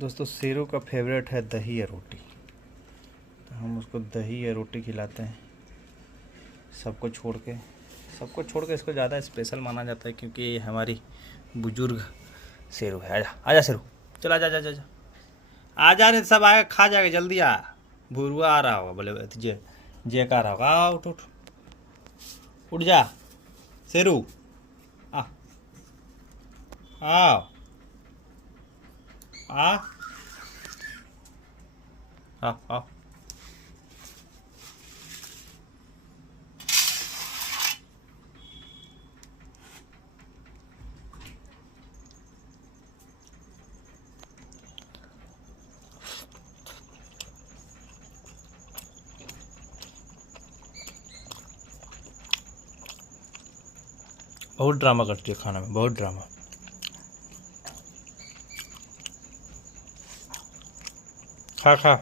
दोस्तों शेरों का फेवरेट है दही या रोटी, तो हम उसको दही या रोटी खिलाते हैं। सबको छोड़ के इसको ज़्यादा स्पेशल माना जाता है क्योंकि ये हमारी बुजुर्ग शेरू है। आजा आजा शेरू, चल आजा आजा आजा आजा रे, सब आएगा खा जाएगा, जल्दी आ। भुरुआ आ रहा होगा, बोले जे का रहा होगा। आ उठ उठ उठ जा शेरू, आ आओ आ आ। बहुत ड्रामा करती है खाना में, बहुत ड्रामा। खा खा।